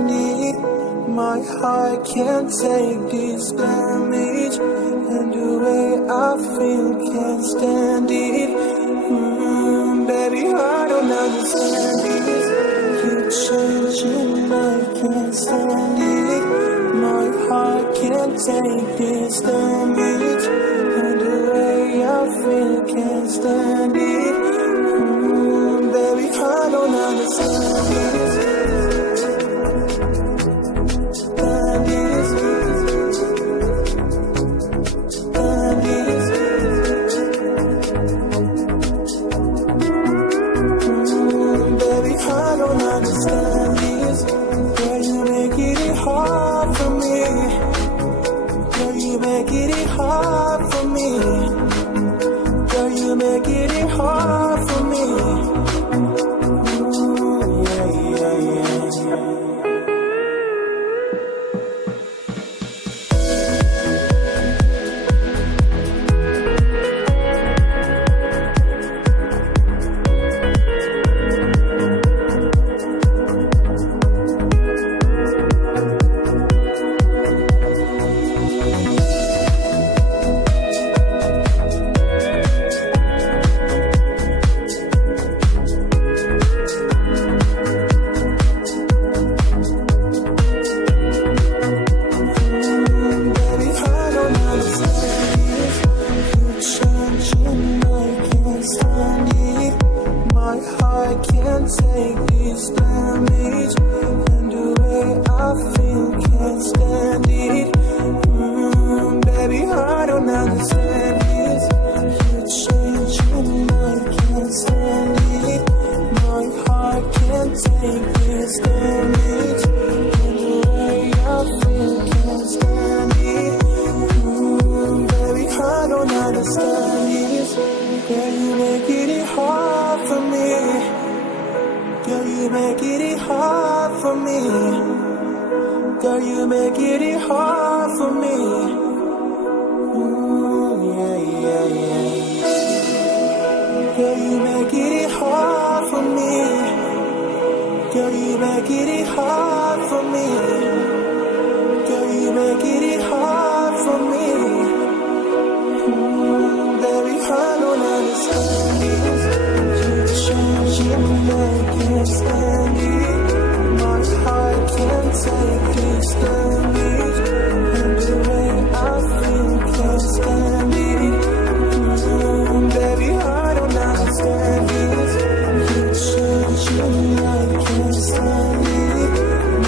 stand it. My heart can't take this damage, and the way I feel can't stand it. Baby, I don't understand it. You changing, I can't stand it. My heart can't take this damage, and the way I feel can't stand it. Baby, I don't understand it.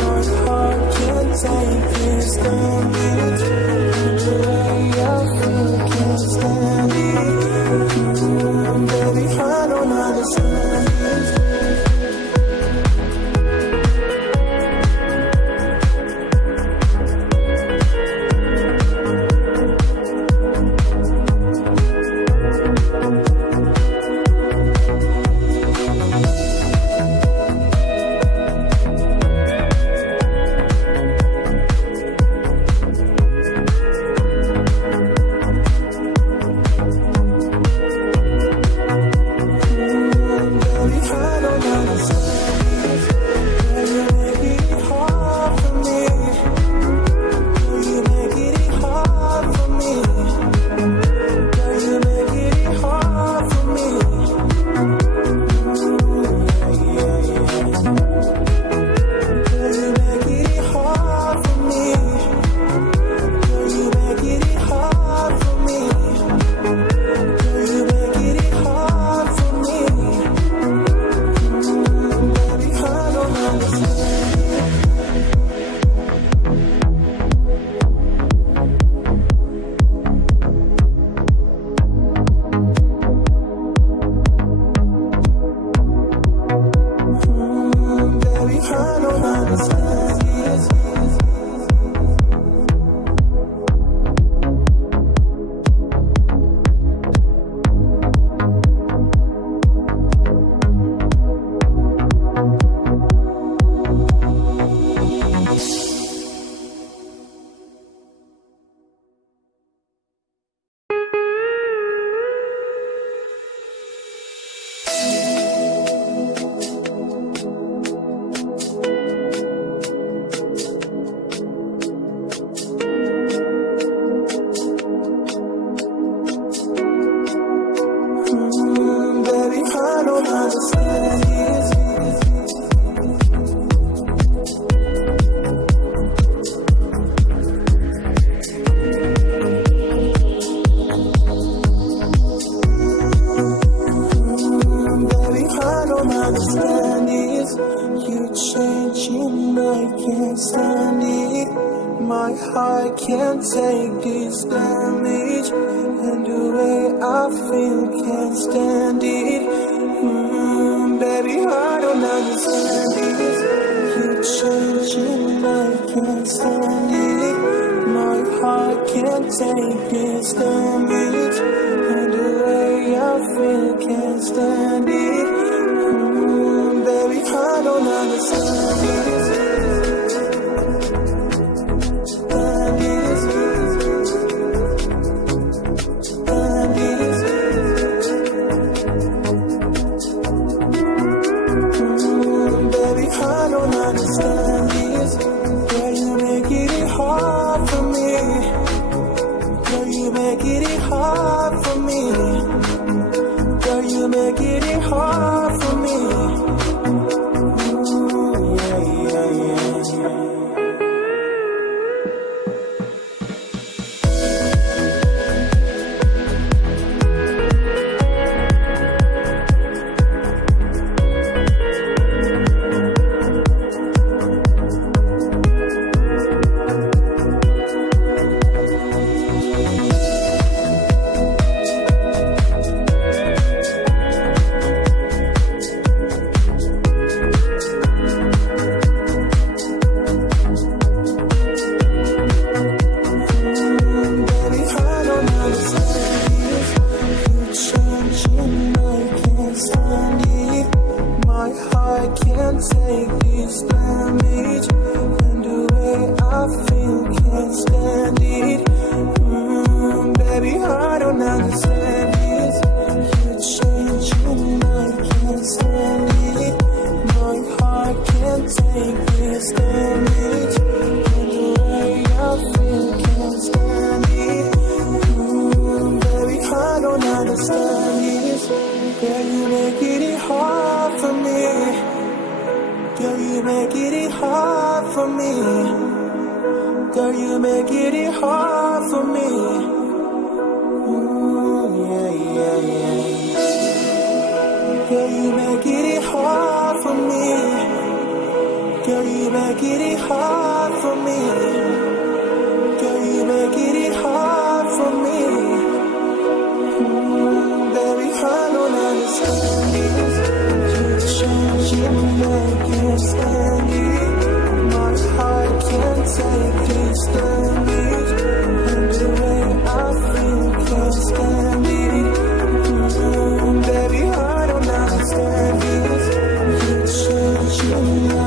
My heart I can't stand it. My heart can't take this damage, and the way I feel can't stand it. Baby, I don't understand it. You're changing, I can't stand it. My heart can't take this damage, and the way I feel can't stand it. Baby, I don't understand it. Baby, I don't understand this. You're changing.